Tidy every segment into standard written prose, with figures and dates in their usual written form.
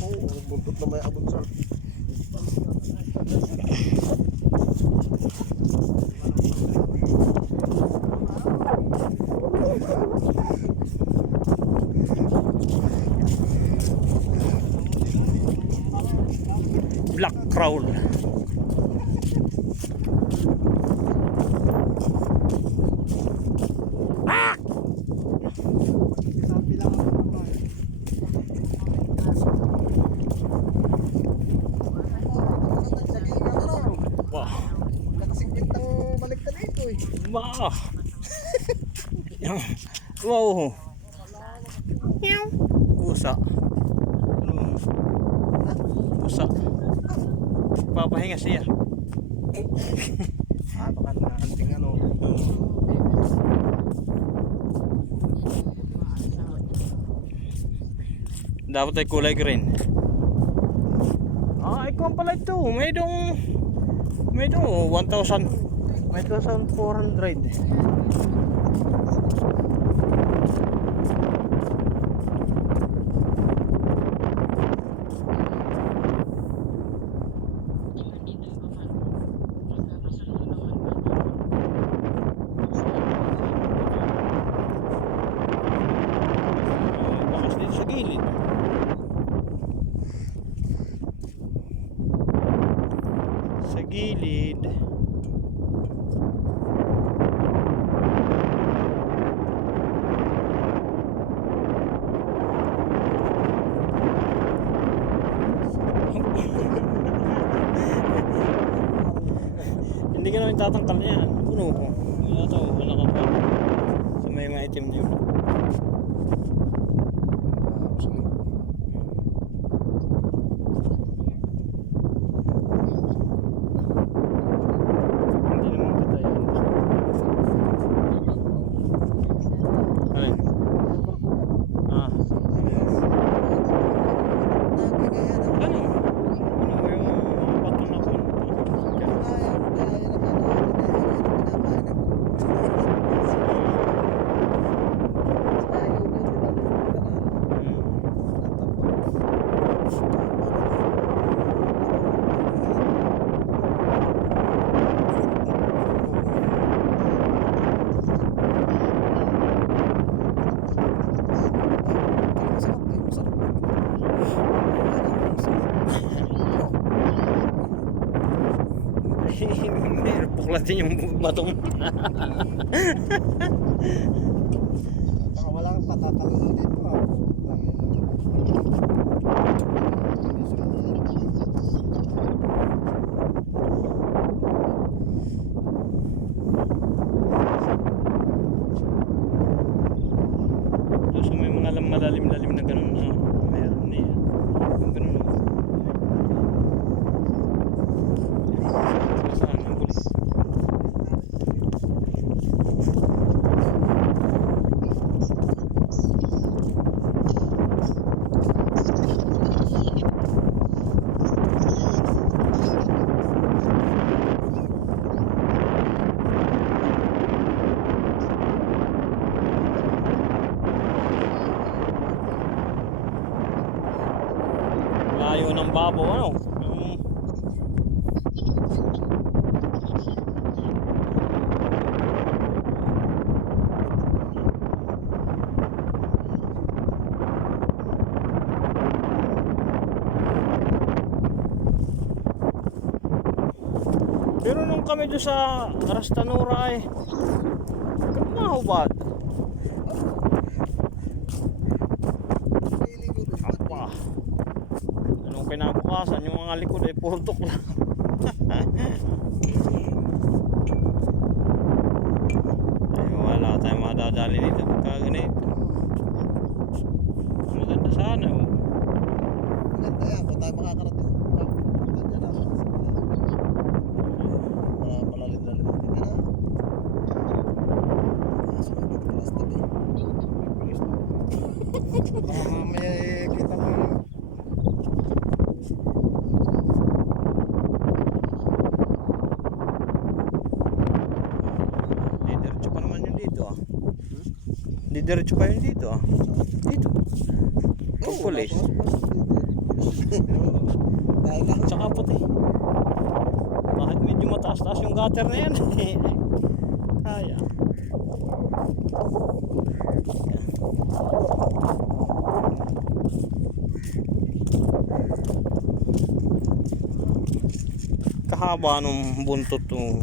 Oo, buntot na may abot sa. Black crown. Ah! Wah, Nakasing bintang baliktad ito eh. wah. Wow. Meow. Pusa. Pusa. Papahinga siya. Baka nakakanting ano. Dapat ay kulay green. Ah, ikaw pala ito. May 1,000. May 1,400. Bakas dito sa gilid. Sa gilid. Hindi ka naman tatangkal yan. Puno ko. Wala ito. Wala ka pa. Sa may mga itim na yun. Hindi naman kita yan. Alin? Ah. Ano? Ano yung mga bato na po? Puklatin yung batong. Baka wala kang patatalon dito ah. So may mga malalim-lalim na ganun na meron na yan. Yung ganun na. Saan ang pulis? Layo ng babo, ano? Pero nung kami doon sa Rastanura ay kamahubad. Apa? Anong kinabukasan yung mga likod ay purtok lang. Ay wala tayong madadali dito pagka ganito. Maganda sana oh. Maganda yan, kung tayo makakarating. Maganda na. Malalim-lalim din ka na. Sumagot ka last tabi. Baka mamaya kita mo. Didiretso pa naman yun dito ah. Didiretso pa yun dito ah. Dito. Pagpulis. Dahil lang. Tsaka puti. Kahit medyo mataas-taas yung gutter na yan. Kaya. Kahaba nung buntot to.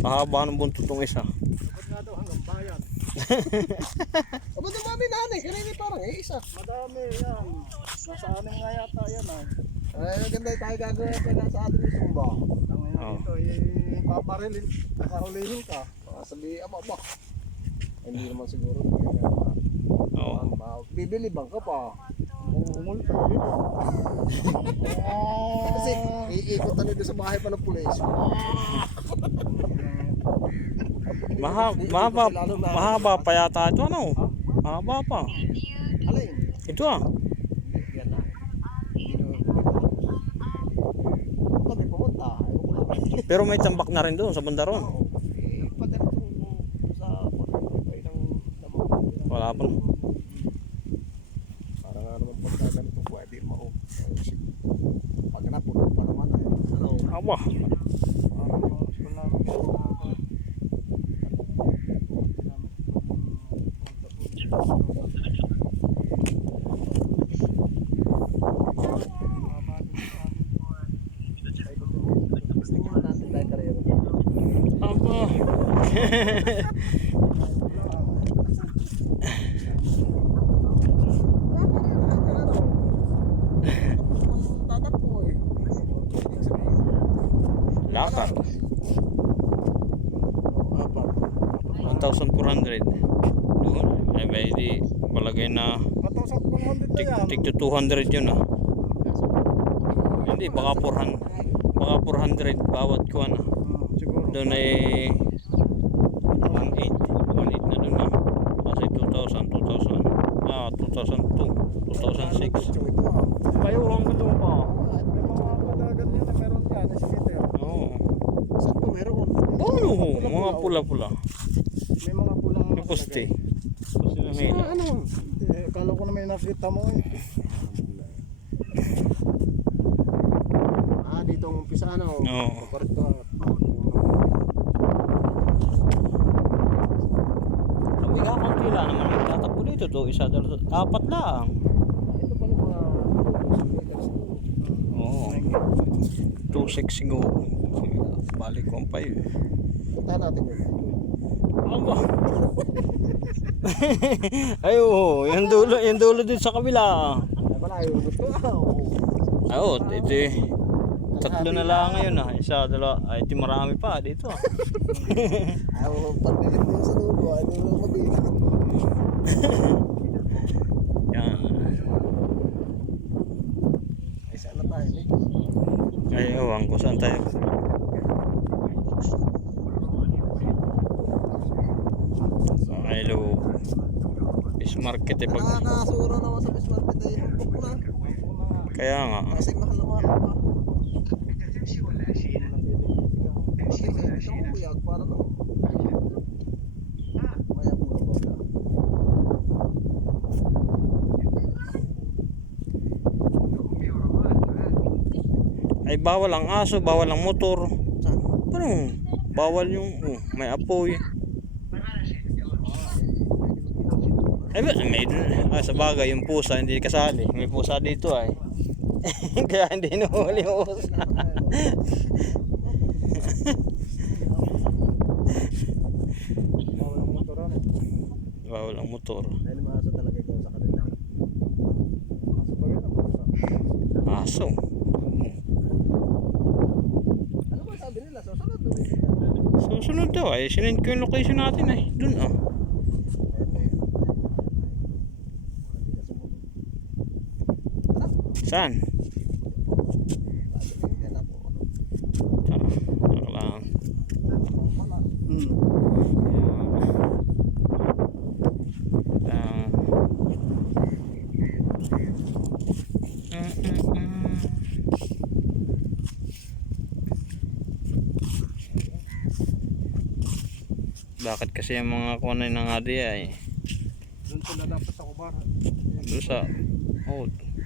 Kahaba nung buntot tong isa. Dapat nga daw hanggang bayan. Aba dumami na eh. Kanina parang isa. Madami yan. Nasa anim nga yata yan ah. Ay, maganda tayo gagawin kaya sa atin yung sumba. Tangina Oo. ito, paparilin, kakahulihin ka. Sabi, ama. Hindi naman siguro. Oo. Bibili bang ka pa? Umulta. Kasi iikot na nito sa bahay pa ng pulis. Mahaba pa yata ito ano? Mahaba pa. Alin? Ito ah. Yan na. Kami pumunta. Pero may tambak na rin doon sa banda ron. Sa Wala pa. para nga naman pagka ganito pwede mo. Pag napuno pa naman eh. Ano? Aba. Parang yung school namin. Gusto nyo natin tayo karero. Aba. Lakad. 1,400. Doon. Ay ba hindi palagay na 1,400 na yan. tig 200 yun ah. Hindi baka 400. Baka 400 bawat kuwan ah. Siguro. Doon ay 1,800 na doon ah. Kasi 2,000 2002 2006. Kayo lang ito pa. May mga kadagan yan na meron yan. Esketer. Oo. Saan po meron? Ano ho? Mga pula-pula. May mga pulang May poste. Poste ng ilaw. Ano? Kala ko na may nakita mo eh. Dito ang umpisa ano? Oo. Correct to. Sabi ka kung kila naman magtatakbo dito to. Isa, dalawa, apat lang. Ito pala mga Oo. 2.6 siguro. Balik ko ang payo. punta natin yun. Aba. Ay oo, yung dulo din sa kabila. Ay pala yung gusto. Ay oo, ito eh. Tatlo na lang ngayon ah. Isa, dalawa. Ay, ito marami pa dito ah. Ayaw mo pagdilim mo sa dulo. Ayaw mo mabilang. Yan. Ay saan na tayo eh? Ay, ewan ko saan tayo. Hello. Fish market eh pag... Nakakasura naman sa fish market eh. Humpok na. Kaya nga. Kasi mahal na mahal pa. Kasi ito mo kuyag para na. Maya muna ba? Ay, bawal ang aso, bawal ang motor. Saan? Pero, bawal yung... may apoy. Ay ba, may... sa bagay, yung pusa hindi kasali. May pusa dito ay. Kaya hindi nuhuli yung pusa. Bawal ang motoran eh. Bawal ang motor. Dahil maasa talaga ikaw sa kanila. Nasa bagay na pusa. Aso. Ano ba sabi nila? Susunod doon. Susunod daw ay. Sinend ko yung location natin ay. Dun ah. Saan? Tara lang. Bakit kasi yung mga kuwanay ng adi ay Doon sila dapat sa kubara. doon sa mode.